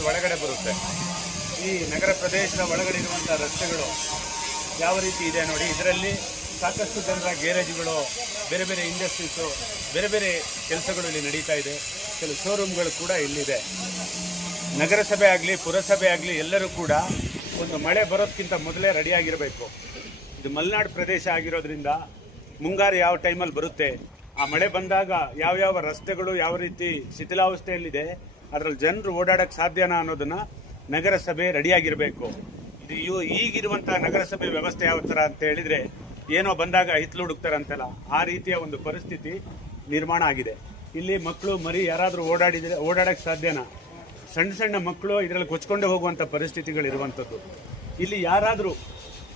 ನಗರದ ಒಳಗಡೆ ಬರುತ್ತೆ. ಈ ನಗರ ಪ್ರದೇಶದ ಒಳಗಡೆ ಇರುವಂಥ ರಸ್ತೆಗಳು ಯಾವ ರೀತಿ ಇದೆ ನೋಡಿ. ಇದರಲ್ಲಿ ಸಾಕಷ್ಟು ಜನರ ಗ್ಯಾರೇಜ್ಗಳು, ಬೇರೆ ಬೇರೆ ಇಂಡಸ್ಟ್ರೀಸು, ಬೇರೆ ಬೇರೆ ಕೆಲಸಗಳು ಇಲ್ಲಿ ನಡೀತಾ ಇದೆ. ಕೆಲವು ಶೋರೂಮ್ಗಳು ಕೂಡ ಇಲ್ಲಿದೆ. ನಗರಸಭೆ ಆಗಲಿ, ಪುರಸಭೆ ಆಗಲಿ ಎಲ್ಲರೂ ಕೂಡ ಒಂದು ಮಳೆ ಬರೋದಕ್ಕಿಂತ ಮೊದಲೇ ರೆಡಿಯಾಗಿರಬೇಕು ಇದು ಮಲೆನಾಡು ಪ್ರದೇಶ ಆಗಿರೋದ್ರಿಂದ ಮುಂಗಾರು ಯಾವ ಟೈಮಲ್ಲಿ ಬರುತ್ತೆ? ಆ ಮಳೆ ಬಂದಾಗ ಯಾವ್ಯಾವ ರಸ್ತೆಗಳು ಯಾವ ರೀತಿ ಶಿಥಿಲಾವಸ್ಥೆಯಲ್ಲಿದೆ? ಅದರಲ್ಲಿ ಜನರು ಓಡಾಡಕ್ಕೆ ಸಾಧ್ಯನಾ ಅನ್ನೋದನ್ನ ನಗರಸಭೆ ರೆಡಿಯಾಗಿರಬೇಕು. ಇದು ಇವು- ಈಗಿರುವಂಥ ನಗರಸಭೆ ವ್ಯವಸ್ಥೆ ಯಾವ ಥರ ಅಂತ ಹೇಳಿದ್ರೆ ಏನೋ ಬಂದಾಗ ಹಿತ್ಲು ಹುಡುಕ್ತಾರಂತಲ್ಲ, ಆ ರೀತಿಯ ಒಂದು ಪರಿಸ್ಥಿತಿ ನಿರ್ಮಾಣ ಆಗಿದೆ. ಇಲ್ಲಿ ಮಕ್ಕಳು ಮರಿ ಯಾರಾದರೂ ಓಡಾಡಿದ್ರೆ ಓಡಾಡಕ್ಕೆ ಸಾಧ್ಯನಾ? ಸಣ್ಣ ಸಣ್ಣ ಮಕ್ಕಳು ಇದರಲ್ಲಿ ಕೊಚ್ಕೊಂಡು ಹೋಗುವಂಥ ಪರಿಸ್ಥಿತಿಗಳು ಇರುವಂಥದ್ದು ಇಲ್ಲಿ ಯಾರಾದರೂ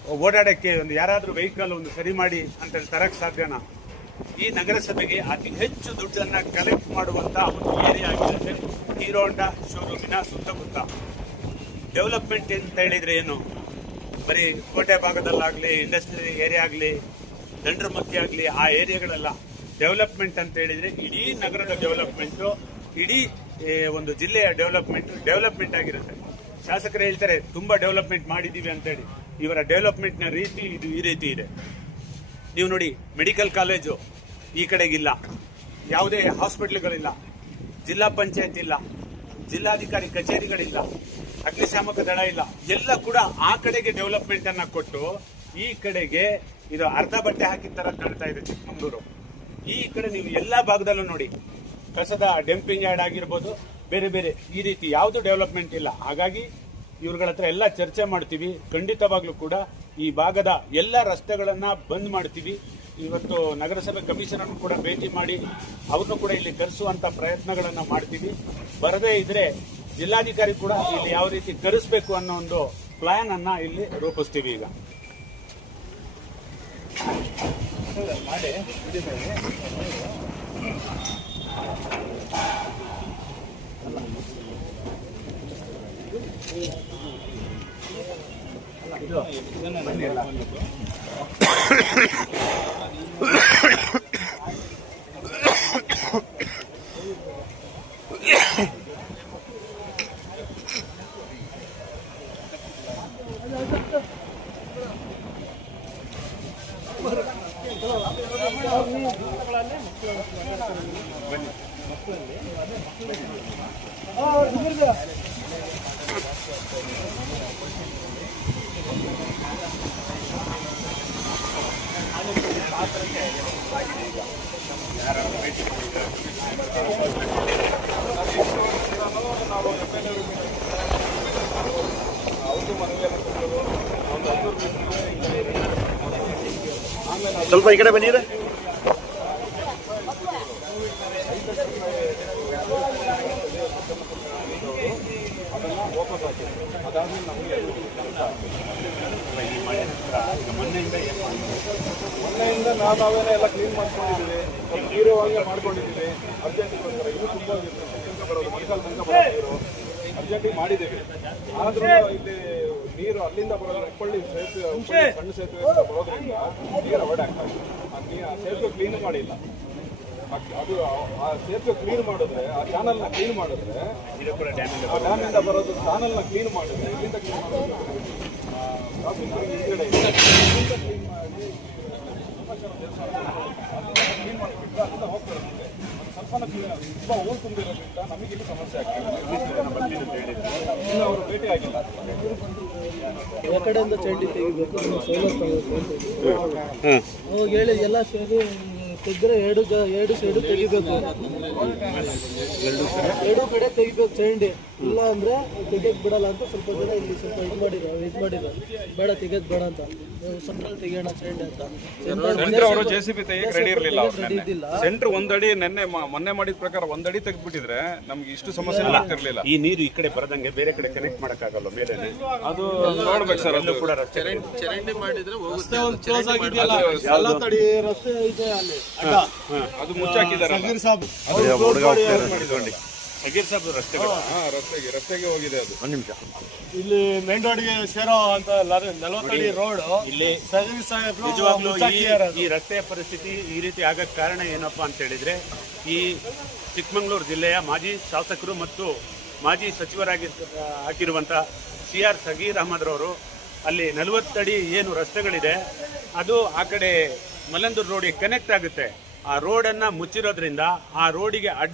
ಓಡಾಡಕ್ಕೆ ಒಂದು ಯಾರಾದರೂ ವೆಹಿಕಲ್ ಒಂದು ಸರಿ ಮಾಡಿ ಅಂತ ತರಕ್ಕೆ ಸಾಧ್ಯನಾ? ಈ ನಗರಸಭೆಗೆ ಅತಿ ಹೆಚ್ಚು ದುಡ್ಡನ್ನ ಕಲೆಕ್ಟ್ ಮಾಡುವಂತ ಒಂದು ಏರಿಯಾ ಆಗಿರುತ್ತೆ ಹೀರೋ ಹೋಂಡಾ ಶೋರೂಮಿನ ಸುತ್ತಮುತ್ತ. ಡೆವಲಪ್ಮೆಂಟ್ ಅಂತ ಹೇಳಿದ್ರೆ ಏನು? ಬರೀ ಕೋಟೆ ಭಾಗದಲ್ಲಾಗಲಿ ಇಂಡಸ್ಟ್ರಿ ಏರಿಯಾ ಆಗಲಿ ದಂಡ್ರಮಕ್ಕಿ ಆಗಲಿ, ಆ ಏರಿಯಾಗಳೆಲ್ಲ ಡೆವಲಪ್ಮೆಂಟ್ ಅಂತ ಹೇಳಿದರೆ ಇಡೀ ನಗರದ ಡೆವಲಪ್ಮೆಂಟು ಇಡೀ ಒಂದು ಜಿಲ್ಲೆಯ ಡೆವಲಪ್ಮೆಂಟ್ ಡೆವಲಪ್ಮೆಂಟ್ ಆಗಿರುತ್ತೆ. ಶಾಸಕರು ಹೇಳ್ತಾರೆ, ತುಂಬ ಡೆವಲಪ್ಮೆಂಟ್ ಮಾಡಿದ್ದೀವಿ ಅಂತೇಳಿ. ಇವರ ಡೆವಲಪ್ಮೆಂಟ್ನ ರೀತಿ ಇದು ಈ ರೀತಿ ಇದೆ. ನೀವು ನೋಡಿ ಮೆಡಿಕಲ್ ಕಾಲೇಜು ಈ ಕಡೆಗಿಲ್ಲ. ಯಾವುದೇ ಹಾಸ್ಪಿಟ್ಲ್ಗಳಿಲ್ಲ ಜಿಲ್ಲಾ ಪಂಚಾಯತ್ ಇಲ್ಲ. ಜಿಲ್ಲಾಧಿಕಾರಿ ಕಚೇರಿಗಳಿಲ್ಲ, ಅಗ್ನಿಶಾಮಕ ದಳ ಇಲ್ಲ, ಎಲ್ಲ ಕೂಡ ಆ ಕಡೆಗೆ ಡೆವಲಪ್ಮೆಂಟ್ ಅನ್ನ ಕೊಟ್ಟು ಈ ಕಡೆಗೆ ಇದು ಅರ್ಧ ಬಟ್ಟೆ ಹಾಕಿದ ತರ ಕಾಣ್ತಾ ಇದೆ ಚಿಕ್ಕಮಂಗ್ಳೂರು. ಈ ಕಡೆ ನೀವು ಎಲ್ಲಾ ಭಾಗದಲ್ಲೂ ನೋಡಿ, ಕಸದ ಡೆಂಪಿಂಗ್ ಯಾರ್ಡ್ ಆಗಿರ್ಬೋದು, ಬೇರೆ ಬೇರೆ ಈ ರೀತಿ ಯಾವುದು ಡೆವಲಪ್ಮೆಂಟ್ ಇಲ್ಲ. ಹಾಗಾಗಿ ಇವ್ರಗಳ ಹತ್ರ ಎಲ್ಲ ಚರ್ಚೆ ಮಾಡ್ತೀವಿ. ಖಂಡಿತವಾಗ್ಲೂ ಕೂಡ ಈ ಭಾಗದ ಎಲ್ಲ ರಸ್ತೆಗಳನ್ನ ಬಂದ್ ಮಾಡ್ತೀವಿ. ಇವತ್ತು ನಗರಸಭೆ ಕಮಿಷನರ್ ಕೂಡ ಭೇಟಿ ಮಾಡಿ ಅವ್ರನ್ನು ಕೂಡ ಇಲ್ಲಿ ಕರೆಸುವಂತ ಪ್ರಯತ್ನಗಳನ್ನ ಮಾಡ್ತೀವಿ. ಬರದೇ ಇದ್ರೆ ಜಿಲ್ಲಾಧಿಕಾರಿ ಕೂಡ ಇಲ್ಲಿ ಯಾವ ರೀತಿ ಕರೆಸ್ಬೇಕು ಅನ್ನೋ ಒಂದು ಪ್ಲಾನ್ ಅನ್ನ ಇಲ್ಲಿ ರೂಪಿಸ್ತೀವಿ ಈಗ. ಮಕ್ಕಳಲ್ಲಿ ಮಕ್ಕಳಲ್ಲಿ ಮಕ್ಕಳಲ್ಲಿ ಸ್ವಲ್ಪ ಈ ಕಡೆ ಮೊನ್ನೆಯಿಂದ ನಾವು ನಾವೇನೇ ಎಲ್ಲ ಕ್ಲೀನ್ ಮಾಡ್ಕೊಂಡಿದ್ದೀವಿ ನೀರುವಾಗಿ ಮಾಡ್ಕೊಂಡಿದ್ದೀವಿ ಅರ್ಜೆಂಟಿಗೋಸ್ಕರ ಇನ್ನೂ ತುಂಬ ಬರೋದು ಮಳೆಗಾಲ ತನಕ ಬರೋದು ಅರ್ಜೆಂಟಿ ಅರ್ಜೆಂಟಿಗೆ ಮಾಡಿದ್ದೀವಿ. ಆದ್ರೂ ಇಲ್ಲಿ ನೀರು ಅಲ್ಲಿಂದ ಬರೋದು ಹೆಪ್ಪಳ್ಳಿ ಸೇತುವೆ ಸಣ್ಣ ಸೇತುವೆ ಬರೋದ್ರಿಂದ ನೀರು ಅವಾಯ್ಡ್ ಆಗ್ತಾ ಇದೆ. ಆ ಸೇತುವೆ ಕ್ಲೀನ್ ಮಾಡಿಲ್ಲ. ಅದು ಆ- ಸೇತುವೆ ಕ್ಲೀನ್ ಮಾಡಿದ್ರೆ ಆ ಚಾನಲ್ನ ಕ್ಲೀನ್ ಮಾಡಿದ್ರೆ ಇದು ಕೂಡ ಡ್ಯಾಮೇಜ್ ಆ ಡ್ಯಾಮಿಂದ ಬರೋದು ಚಾನಲ್ನ ಕ್ಲೀನ್ ಮಾಡಿದ್ರೆ ಇಲ್ಲಿಂದ ಕ್ಲೀನ್ ಮಾಡೋದು ಈ ಕಡೆ. ಇಲ್ಲಿಂದ ಕ್ಲೀನ್ ಮಾಡಿ ಕ್ಲೀನ್ ಮಾಡಿಬಿಟ್ಟು ಅಲ್ಲಿಂದ ಹೋಗ್ತಾರೆ ಸ್ವಲ್ಪನೂ ಕ್ಲೀನ್ ಆಗಿದೆ ತುಂಬ ಹೂವು ತುಂಬಿರೋದ್ರಿಂದ ನಮಗೆ ಇಲ್ಲಿ ಸಮಸ್ಯೆ ಆಗ್ತದೆ ಇನ್ನು ಅವರು ಭೇಟಿ ಆಗಿಲ್ಲ ಆ ಕಡೆಯಿಂದ ಚಂಡಿ ತೆಗಿಬೇಕು. ಅವಾಗ ಹೇಳಿ ಎಲ್ಲ ಸೇರಿ ತೆಗ್ದ್ರೆ ಎರಡು ಜ ಎರಡು ಸೈಡು ತೆಗಿಬೇಕು. ಎರಡು ಕಡೆ ತೆಗಿಬೇಕು ಚೈಂಡಿ ಇಲ್ಲ ಅಂದ್ರೆ ತೆಗಿಯಕ್ ಬಿಡಲ್ಲ ಅಂತ ಸ್ವಲ್ಪ ಜನ ಇಲ್ಲಿ ಸ್ವಲ್ಪ ಇದು ಮಾಡಿದ್ರು ಇದು ಮಾಡಿದ್ರು. ಬೇಡ ತೆಗಿಯೋದು ಬೇಡ ಅಂತ. ಸೆಂಟ್ರಲ್ ತೆಗಿಯೋಣ ಚಂಡಿ ಅಂತ. ಅವರು ಜೆ ಸಿ ಬಿ ತೆಗಿಯಕ್ಕೆ ರೆಡಿ ಇರಲಿಲ್ಲ. ಸೆಂಟ್ರ್ ಒಂದಡಿ ನೆನ್ನೆ ಮ- ಮೊನ್ನೆ ಮಾಡಿದ ಪ್ರಕಾರ ಒಂದಡಿ ತೆಗೆದ್ಬಿಟ್ಟಿದ್ರೆ ನಮ್ಗೆ ಇಷ್ಟು ಸಮಸ್ಯೆ ಆಗ್ತಿರ್ಲಿಲ್ಲ. ಈ ನೀರು ಈ ಕಡೆ ಬರದಂಗೆ ಬೇರೆ ಕಡೆ ಕನೆಕ್ಟ್ ಮಾಡೋಕ್ಕಾಗಲ್ಲ ಮೇಲೆ ಅದು ನೋಡ್ಬೇಕು ಸರ್ ಅದು. ಕೂಡ ರಸ್ತೆ ಎಲ್ಲ ತಡಿ ರಸ್ತೆ ಇದೆ ಅಲ್ಲಿ. ಅದು ಮುಚ್ಚಾಕಿದ್ದಾರೆ ಸಗೀರ್ ಸಾಬ್. ರಸ್ತೆಗಳು ಹಾ. ರಸ್ತೆಗೆ ರಸ್ತೆಗೆ ಹೋಗಿದೆ ಅದು. ಒಂದು ನಿಮಿಷ. ಇಲ್ಲಿ ಮೇನ್ ರೋಡ್ಗೆ ಸೇರೋ ಅಂತ ನಲವತ್ತಡಿ ರೋಡ್ ಇಲ್ಲಿ ಸಗೀರ್ ಸಾಹೇಬ್ರು ನಿಜವಾಗ್ಲೂ ಈ ರಸ್ತೆಯ ಪರಿಸ್ಥಿತಿ ಈ ರೀತಿ ಆಗಕ್ಕೆ ಕಾರಣ ಏನಪ್ಪಾ ಅಂತ ಹೇಳಿದ್ರೆ ಈ ಚಿಕ್ಕಮಗಳೂರು ಜಿಲ್ಲೆಯ ಮಾಜಿ ಶಾಸಕರು ಮತ್ತು ಮಾಜಿ ಸಚಿವರಾಗಿ ಹಾಕಿರುವಂತ ಸಿ ಆರ್ ಸಗೀರ್ ಅಹಮದ್ರವರು ಅಲ್ಲಿ ನಲವತ್ತಡಿ ಏನು ರಸ್ತೆಗಳಿದೆ ಅದು ಆ ಕಡೆ ಮಲ್ಲಂದೂರು ರೋಡಿಗೆ ಕನೆಕ್ಟ್ ಆಗುತ್ತೆ. ಆ ರೋಡನ್ನು ಮುಚ್ಚಿರೋದ್ರಿಂದ ಆ ರೋಡಿಗೆ